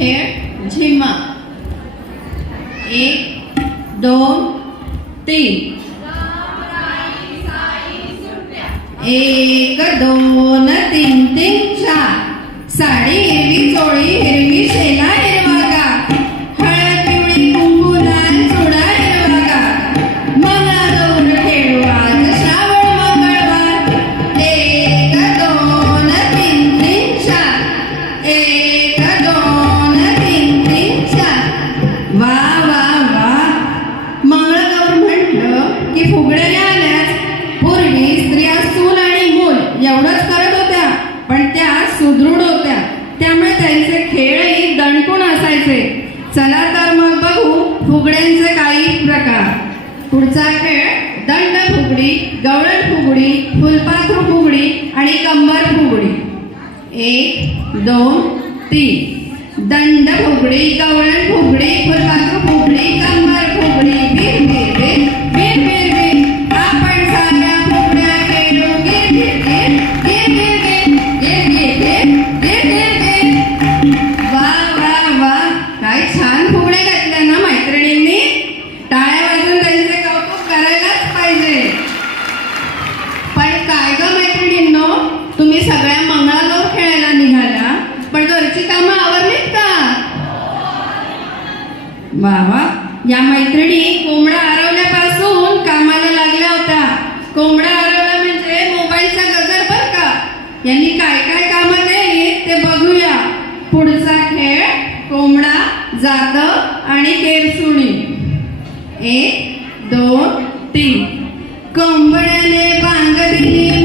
खेळ झिम्मा. 1 2 3. 1 2 3 3 4. साडी हिरवी, चोळी हिरवी, शेला हिरवागार, हळद पिवळी कुंकू लाल, चुडा हिरवागार, मंगळागौर खेळू आज श्रावण मंगळवार. 1 2 3 3 4. 1 2 3 3 4. वा वा वा. मंगळागौर म्हटलं की फुगड्या आल्याच. पूर्वी स्त्रिया चूल आणि मूल एवढंच करत होत्या, पण त्या सुदृढ होत्या, त्यामुळे त्यांचे खेळही दणकून असायचे. चला तर मग बघू फुगड्यांचे काही प्रकार. पुढचा खेळ दंड फुगडी, गवळण फुगडी, फुलपाखरू फुगडी आणि कंबर फुगडी. 1 2 3. दंड फुगडी, गवळण फुगडी, फुलपाखरू फुगडी, कंबर फुगडी. वीर वीर वीर वीर वीर वीर, आपण साऱ्या फुगड्या खेळू. गिर गिर गिर गिर गिर गिर गिर गिर गिर गिर गिर. वा वा वा. काय छान फुगड्या घातल्या ना मैत्रिणींनी. टाळ्या वाजवून त्यांचे कौतुक करायलाच पाहिजे. पण काय ग मैत्रिणींनो, तुम्ही सगळ्या मंगळागौर खेळायला निघाला, पण घरची कामं आवरलीत का? वा वा. या मैत्रिणी कोंबडा हरवल्यापासून कामाला लागल्या होत्या. कोंबडा हरवला म्हणजे मोबाईलचा गजर बर का. यांनी काय काय कामं केली ते बघूया. पुढचा खेळ कोंबडा, जात आणि केरसुणी. 1 2 3. कोंबड्याने बांग दिली